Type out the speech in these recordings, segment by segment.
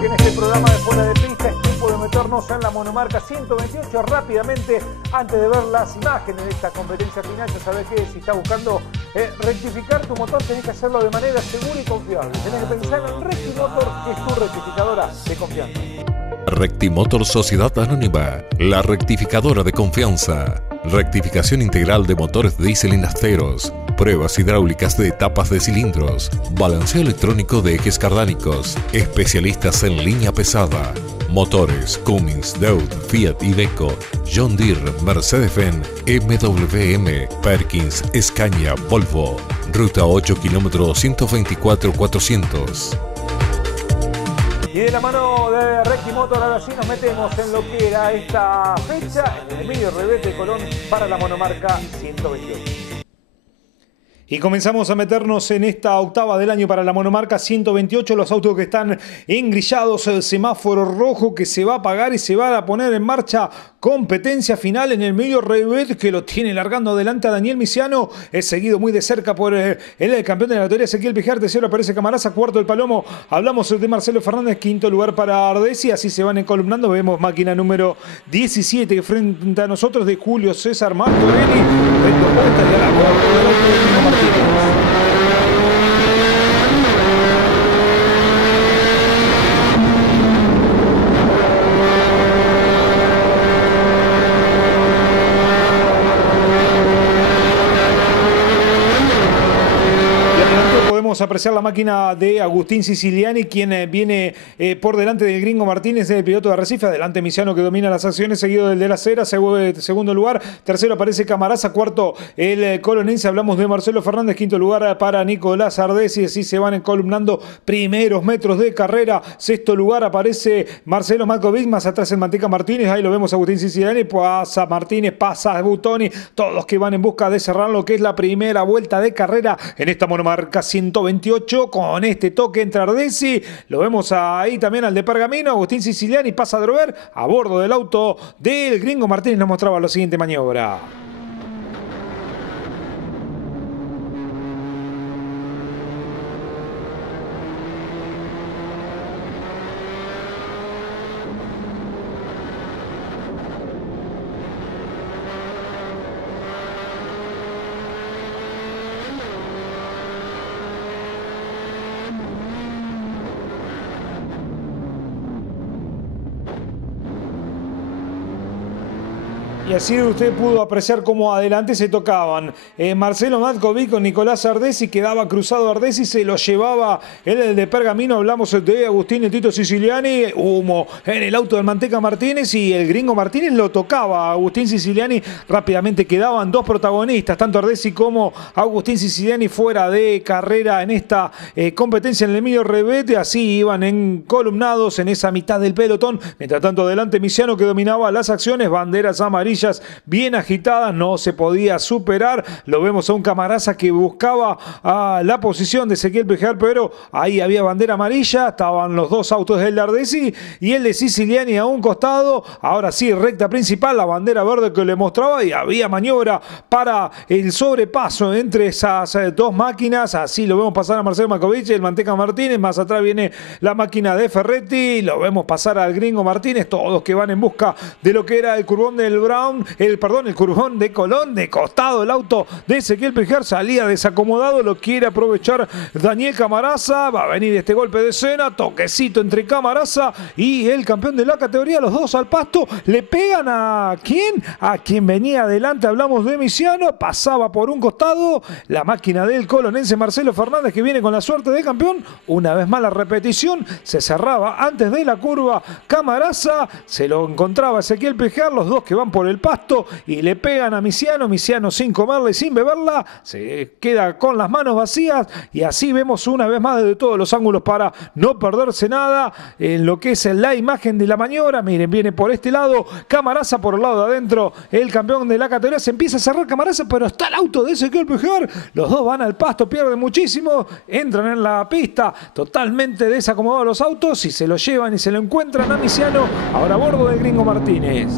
porque en este programa de Fuera de Pista es tiempo de meternos en la monomarca 128 rápidamente antes de ver las imágenes de esta competencia final. Ya sabés que si estás buscando rectificar tu motor, tenés que hacerlo de manera segura y confiable. Tenés que pensar en Rectimotor, que es tu rectificadora de confianza. Rectimotor Sociedad Anónima, la rectificadora de confianza. Rectificación integral de motores diésel y nafteros, pruebas hidráulicas de etapas de cilindros, balanceo electrónico de ejes cardánicos, especialistas en línea pesada, motores Cummins, Daewoo, Fiat Iveco, John Deere, Mercedes-Benz, MWM, Perkins, Scania, Volvo. Ruta 8 km 124 400. Y de la mano de Rectimotor, ahora sí nos metemos en lo que era esta fecha en el Emilio Revete Colón para la monomarca 128. Y comenzamos a meternos en esta octava del año para la monomarca 128. Los autos que están engrillados, el semáforo rojo que se va a apagar y se va a poner en marcha competencia final en el Emilio Revete, que lo tiene largando adelante a Daniel Misiano. Es seguido muy de cerca por el campeón de la categoría Ezequiel Pijar. Tercero aparece Camaraza, cuarto el Palomo. Hablamos de Marcelo Fernández, quinto lugar para Ardesi. Así se van encolumnando. Vemos máquina número 17 que frente a nosotros de Julio César Martorelli. Recto puesta y a la borda del auto de Nino Martínez. Apreciar la máquina de Agustín Siciliani, quien viene por delante del Gringo Martínez, el piloto de Arrecife. Adelante Misiano, que domina las acciones, seguido del de la Cera, segundo lugar. Tercero aparece Camaraza, cuarto el colonense. Hablamos de Marcelo Fernández, quinto lugar para Nicolás Ardesi. Así se van encolumnando primeros metros de carrera. Sexto lugar aparece Marcelo Malkovic, más atrás el Manteca Martínez. Ahí lo vemos Agustín Siciliani, pasa Martínez, pasa Butoni, todos que van en busca de cerrar lo que es la primera vuelta de carrera en esta monomarca 128. Con este toque entre Ardesi, lo vemos ahí también al de Pergamino. Agustín Siciliani pasa a Drover a bordo del auto del Gringo Martínez. Nos mostraba la siguiente maniobra. Y así usted pudo apreciar cómo adelante se tocaban. Marcelo Matkovic con Nicolás Ardesi, quedaba cruzado Ardesi, se lo llevaba el de Pergamino. Hablamos de Agustín el Tito Siciliani, humo en el auto del Manteca Martínez y el Gringo Martínez lo tocaba. Agustín Siciliani, rápidamente quedaban dos protagonistas, tanto Ardesi como Agustín Siciliani, fuera de carrera en esta competencia en el Emilio Revete. Así iban encolumnados en esa mitad del pelotón. Mientras tanto, adelante Misiano, que dominaba las acciones, banderas amarillas bien agitadas, no se podía superar. Lo vemos a un Camaraza que buscaba la posición de Ezequiel Pijar, pero ahí había bandera amarilla. Estaban los dos autos del Ardesi y el de Siciliani a un costado. Ahora sí, recta principal, la bandera verde que le mostraba, y había maniobra para el sobrepaso entre esas dos máquinas. Así lo vemos pasar a Marcelo Malkovic, el Manteca Martínez. Más atrás viene la máquina de Ferretti. Lo vemos pasar al Gringo Martínez, todos que van en busca de lo que era el curbón del Brown. El curbón de Colón, de costado el auto de Ezequiel Pijar, salía desacomodado, lo quiere aprovechar Daniel Camaraza. Va a venir este golpe de escena, toquecito entre Camaraza y el campeón de la categoría, los dos al pasto. Le pegan a ¿quién? A quien venía adelante. Hablamos de Misiano, pasaba por un costado la máquina del colonense Marcelo Fernández, que viene con la suerte de campeón. Una vez más la repetición, se cerraba antes de la curva Camaraza, se lo encontraba Ezequiel Pijar, los dos que van por el pasto y le pegan a Misiano. Misiano, sin comerla y sin beberla, se queda con las manos vacías. Y así vemos una vez más desde todos los ángulos para no perderse nada en lo que es la imagen de la maniobra. Miren, viene por este lado Camaraza, por el lado de adentro el campeón de la categoría. Se empieza a cerrar Camaraza, pero está el auto de Ezequiel Pijar. Los dos van al pasto, pierden muchísimo, entran en la pista totalmente desacomodados los autos y se lo llevan y se lo encuentran a Misiano, ahora a bordo del Gringo Martínez.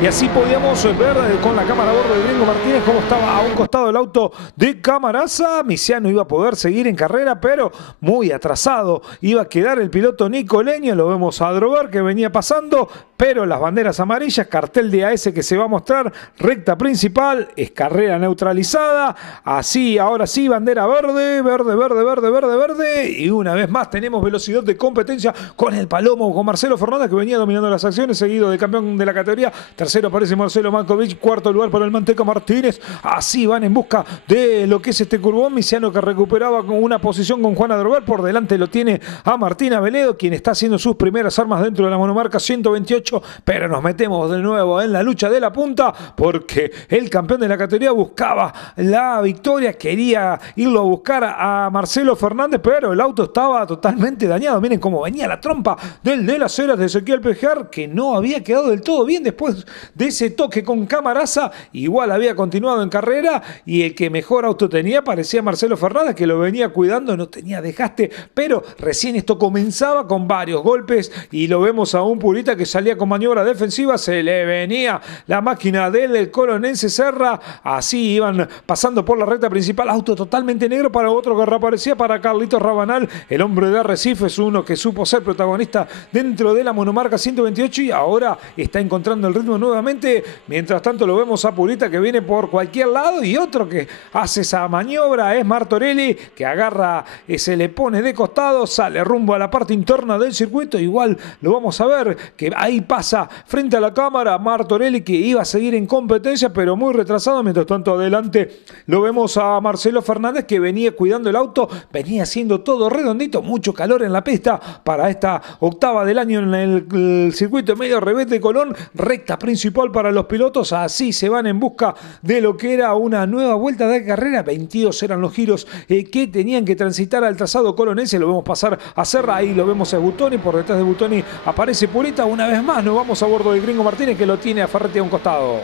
y así podíamos ver con la cámara a bordo de Gringo Martínez cómo estaba a un costado del auto de Camarasa. Misiano iba a poder seguir en carrera, pero muy atrasado iba a quedar el piloto Nico Leño. Lo vemos a Drover que venía pasando, pero las banderas amarillas, cartel de AS que se va a mostrar, recta principal, es carrera neutralizada. Así, ahora sí, bandera verde, verde, verde, verde, verde, verde, y una vez más tenemos velocidad de competencia con el Palomo, con Marcelo Fernández que venía dominando las acciones, seguido de campeón de la categoría. Tercero aparece Marcelo Mankovic, cuarto lugar para el Manteca Martínez. Así van en busca de lo que es este curbón. Misiano que recuperaba con una posición con Juan Adrover, por delante lo tiene a Martina Veledo, quien está haciendo sus primeras armas dentro de la monomarca 128, pero nos metemos de nuevo en la lucha de la punta porque el campeón de la categoría buscaba la victoria, quería irlo a buscar a Marcelo Fernández, pero el auto estaba totalmente dañado. Miren cómo venía la trompa del de las Heras de Ezequiel Pejar, que no había quedado del todo bien después de ese toque con Camarasa. Igual había continuado en carrera y el que mejor auto tenía parecía Marcelo Fernández, que lo venía cuidando, no tenía desgaste, pero recién esto comenzaba con varios golpes y lo vemos a un Purita que salía con maniobra defensiva, se le venía la máquina del Colonense Serra. Así iban pasando por la recta principal, auto totalmente negro para otro que reaparecía para Carlitos Rabanal, el hombre de Arrecifes, uno que supo ser protagonista dentro de la monomarca 128 y ahora está encontrando el ritmo nuevamente. Mientras tanto lo vemos a Purita que viene por cualquier lado y otro que hace esa maniobra es Martorelli, que agarra, se le pone de costado, sale rumbo a la parte interna del circuito. Igual lo vamos a ver que ahí pasa frente a la cámara Martorelli, que iba a seguir en competencia pero muy retrasado. Mientras tanto adelante lo vemos a Marcelo Fernández que venía cuidando el auto, venía haciendo todo redondito, mucho calor en la pista para esta octava del año en el circuito medio revés de Colón, recta principal para los pilotos. Así se van en busca de lo que era una nueva vuelta de carrera. 22 eran los giros que tenían que transitar al trazado colonense. Lo vemos pasar a Serra, ahí lo vemos a Butoni, por detrás de Butoni aparece Purita. Una vez más nos vamos a bordo del Gringo Martínez que lo tiene a Ferretti a un costado.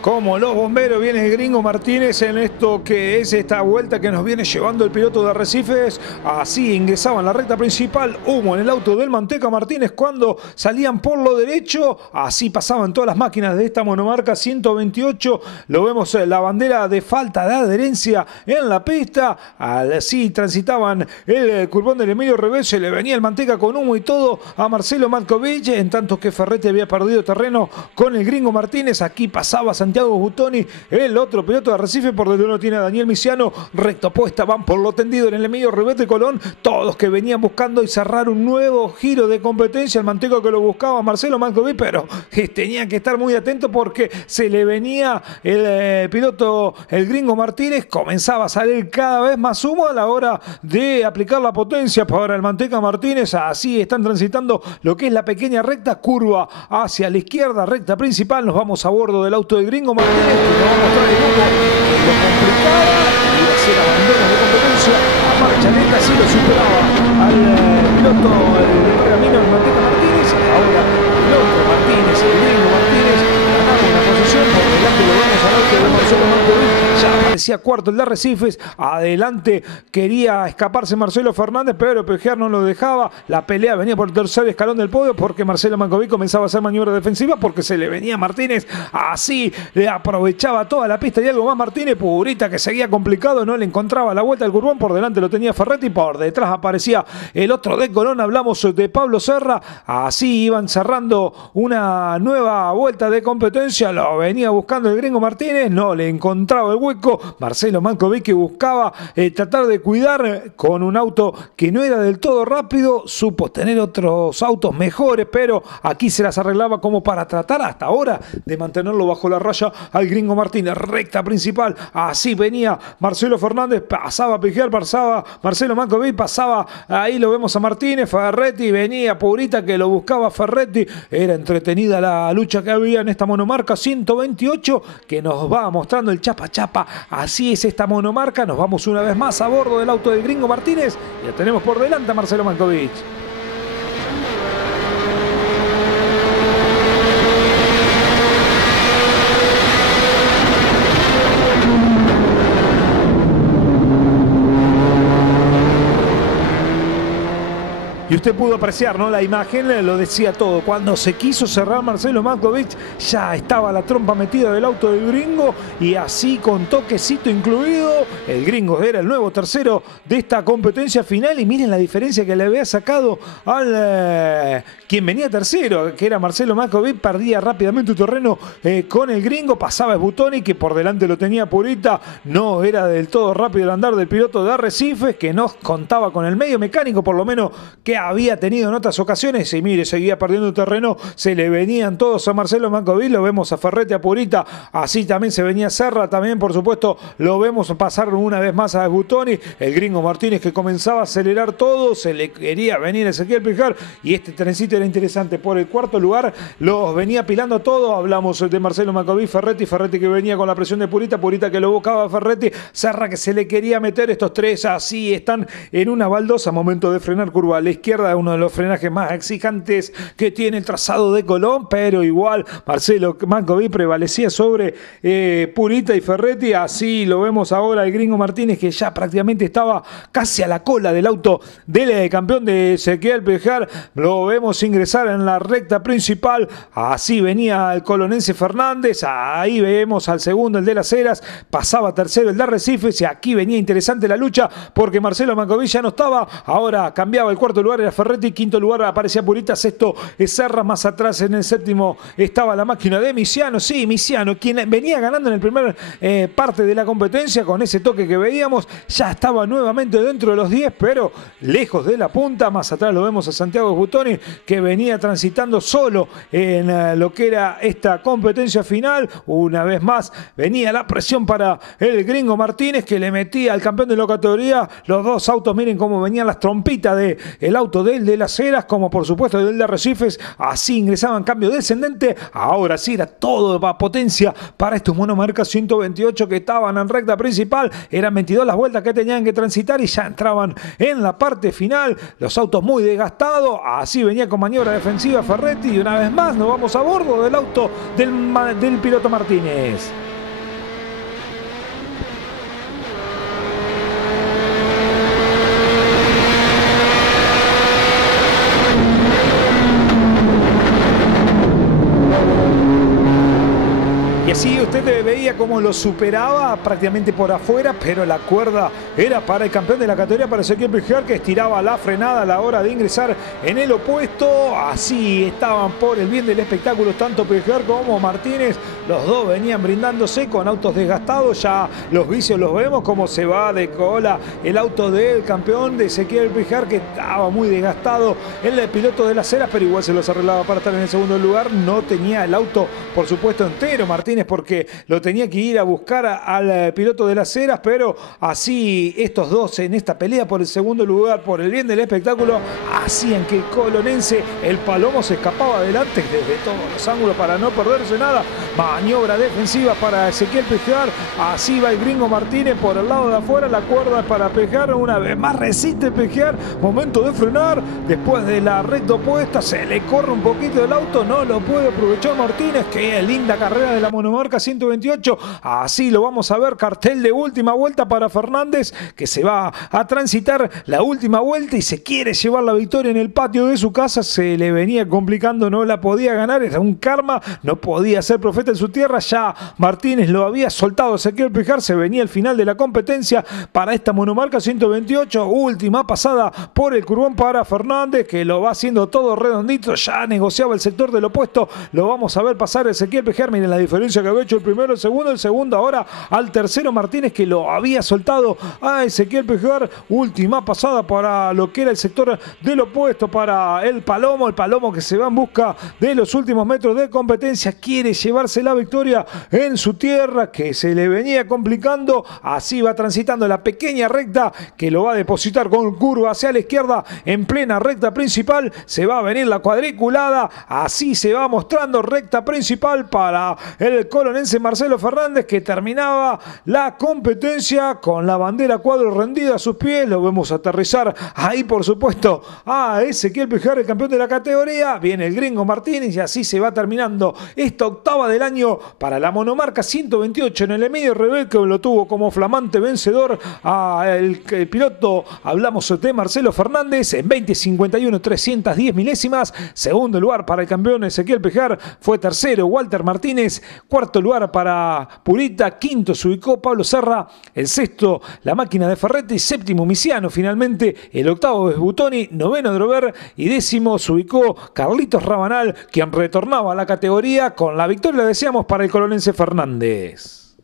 Como los bomberos viene el Gringo Martínez en esto que es esta vuelta que nos viene llevando el piloto de Arrecifes. Así ingresaban la recta principal, humo en el auto del Manteca Martínez cuando salían por lo derecho. Así pasaban todas las máquinas de esta monomarca 128. Lo vemos en la bandera de falta de adherencia en la pista. Así transitaban el curbón del Emilio Revés, se le venía el Manteca con humo y todo a Marcelo Matkovic, en tanto que Ferretti había perdido terreno con el Gringo Martínez. Aquí pasaba Santiago Butoni, el otro piloto de Arrecife, por donde uno tiene a Daniel Misiano, recta opuesta, van por lo tendido en el Emilio Revés de Colón, todos que venían buscando y cerrar un nuevo giro de competencia. El Manteca que lo buscaba Marcelo Matkovic, pero tenían que estar muy atentos porque se le venía el piloto, el Gringo Martínez, comenzaba a salir cada vez más humo a la hora de aplicar la potencia para el Manteca Martínez. Así están transitando lo que es la pequeña recta, curva hacia la izquierda, recta principal. Nos vamos a bordo del auto del Gringo Martínez, que nos va a mostrar el grupo lo complicado y va a ser abandono de competencia a marcha lenta. Así lo superaba al piloto de Pergamino, el Manteca Martínez. Ahora el piloto Martínez, el Gringo Martínez, ganamos una posición por delante. Lo vamos al auto de Marcelo Matkovic, ya aparecía cuarto el de Arrecifes. Adelante quería escaparse Marcelo Fernández, pero Pejear no lo dejaba. La pelea venía por el tercer escalón del podio porque Marcelo Matkovic comenzaba a hacer maniobra defensiva porque se le venía Martínez. Así le aprovechaba toda la pista y algo más Martínez. Purita que seguía complicado, no le encontraba la vuelta al curbón. Por delante lo tenía Ferretti, por detrás aparecía el otro de Colón. Hablamos de Pablo Serra. Así iban cerrando una nueva vuelta de competencia. Lo venía buscando el Gringo Martínez, no le encontraba el hueco. Marcelo Mankovic, que buscaba tratar de cuidar con un auto que no era del todo rápido, supo tener otros autos mejores, pero aquí se las arreglaba como para tratar hasta ahora de mantenerlo bajo la raya al Gringo Martínez. Recta principal, así venía Marcelo Fernández, pasaba a Pigier, pasaba Marcelo Mankovic, pasaba, ahí lo vemos a Martínez, Ferretti, venía Purita que lo buscaba Ferretti. Era entretenida la lucha que había en esta monomarca 128 que nos va mostrando el chapa chapa. Así es esta monomarca. Nos vamos una vez más a bordo del auto del Gringo Martínez. Ya tenemos por delante a Marcelo Mankovic. Y usted pudo apreciar, ¿no? La imagen lo decía todo. Cuando se quiso cerrar Marcelo Mankovic, ya estaba la trompa metida del auto del Gringo y así con toquecito incluido, el Gringo era el nuevo tercero de esta competencia final. Y miren la diferencia que le había sacado al quien venía tercero, que era Marcelo Mankovic. Perdía rápidamente un terreno con el Gringo, pasaba Sbutoni, que por delante lo tenía Purita. No era del todo rápido el andar del piloto de Arrecifes, que no contaba con el medio mecánico, por lo menos que había tenido en otras ocasiones. Y mire, seguía perdiendo terreno, se le venían todos a Marcelo Mankovic. Lo vemos a Ferretti, a Purita, así también se venía Serra, también por supuesto lo vemos pasar una vez más a Sbutoni. El Gringo Martínez que comenzaba a acelerar todo, se le quería venir a Ezequiel Pigier y este trencito era interesante. Por el cuarto lugar los venía pilando todo. Hablamos de Marcelo Mankovic, Ferretti que venía con la presión de Purita, Purita que lo buscaba a Ferretti, Serra que se le quería meter. Estos tres así están en una baldosa, momento de frenar curva a la izquierda, uno de los frenajes más exigentes que tiene el trazado de Colón, pero igual Marcelo Mankovic prevalecía sobre Purita y Ferretti. Así lo vemos ahora el Gringo Martínez, que ya prácticamente estaba casi a la cola del auto del campeón de Ezequiel Pigier. Lo vemos ingresar en la recta principal, así venía el colonense Fernández, ahí vemos al segundo, el de Las Heras, pasaba tercero el de Arrecifes, y aquí venía interesante la lucha porque Marcelo Mankovic ya no estaba, ahora cambiaba el cuarto lugar, era Ferretti, quinto lugar aparecía Purita, sexto es Serra, más atrás en el séptimo estaba la máquina de Misiano, sí, Misiano, quien venía ganando en el primer parte de la competencia con ese toque que veíamos, ya estaba nuevamente dentro de los 10, pero lejos de la punta. Más atrás lo vemos a Santiago Sbutoni, que venía transitando solo en lo que era esta competencia final. Una vez más venía la presión para el Gringo Martínez, que le metía al campeón de la categoría. Los dos autos, miren cómo venían las trompitas del auto del de Las Heras, como por supuesto del de Arrecifes. Así ingresaban cambio descendente. Ahora sí era todo a potencia para estos monomarcas 128 que estaban en recta principal. Eran 22 las vueltas que tenían que transitar y ya entraban en la parte final. Los autos muy desgastados. Así venía con maniobra defensiva Ferretti y una vez más nos vamos a bordo del auto del piloto Martínez. Y así usted veía cómo lo superaba prácticamente por afuera, pero la cuerda era para el campeón de la categoría, para Ezequiel Pigier, que estiraba la frenada a la hora de ingresar en el opuesto. Así estaban por el bien del espectáculo tanto Pigier como Martínez. Los dos venían brindándose con autos desgastados. Ya los vicios los vemos, como se va de cola el auto del campeón de Ezequiel Pigier, que estaba muy desgastado. El piloto de Las Heras, pero igual se los arreglaba para estar en el segundo lugar. No tenía el auto, por supuesto, entero Martínez, porque lo tenía que ir a buscar al piloto de Las Heras, pero así estos dos en esta pelea por el segundo lugar, por el bien del espectáculo, hacían que el colonense, el Palomo, se escapaba adelante desde todos los ángulos para no perderse nada. Maniobra defensiva para Ezequiel Pigier, así va el Gringo Martínez por el lado de afuera, la cuerda para Pigier, una vez más resiste Pigier, momento de frenar, después de la recta opuesta se le corre un poquito el auto, no lo puede aprovechar Martínez. Qué linda carrera de la monomarca 128, así lo vamos a ver, cartel de última vuelta para Fernández, que se va a transitar la última vuelta y se quiere llevar la victoria en el patio de su casa. Se le venía complicando, no la podía ganar, era un karma, no podía ser profeta en su tierra. Ya Martínez lo había soltado, Ezequiel Pigier, se venía el final de la competencia para esta monomarca 128, última pasada por el curbón para Fernández, que lo va haciendo todo redondito, ya negociaba el sector del opuesto, lo vamos a ver pasar Ezequiel Pigier. Miren la diferencia que había hecho el primero, el segundo, buscando el segundo ahora al tercero Martínez, que lo había soltado a Ezequiel Pejar. Última pasada para lo que era el sector del opuesto, para el Palomo que se va en busca de los últimos metros de competencia, quiere llevarse la victoria en su tierra, que se le venía complicando. Así va transitando la pequeña recta, que lo va a depositar con curva hacia la izquierda en plena recta principal. Se va a venir la cuadriculada, así se va mostrando recta principal para el colonense Marcelo Fernández, que terminaba la competencia con la bandera cuadro rendida a sus pies. Lo vemos aterrizar ahí, por supuesto, a Ezequiel Pejar, el campeón de la categoría. Viene el gringo Martínez y así se va terminando esta octava del año para la monomarca 128 en el Emilio Rebel, que lo tuvo como flamante vencedor el piloto. Hablamos de Marcelo Fernández en 20:51 310 milésimas. Segundo lugar para el campeón Ezequiel Pejar, fue tercero Walter Martínez. Cuarto lugar para Purita. Quinto se ubicó Pablo Serra. El sexto la máquina de Ferretti. Séptimo Misiano finalmente. El octavo es Butoni. Noveno Drover. Y décimo se ubicó Carlitos Rabanal, quien retornaba a la categoría con la victoria, decíamos, para el colonense Fernández.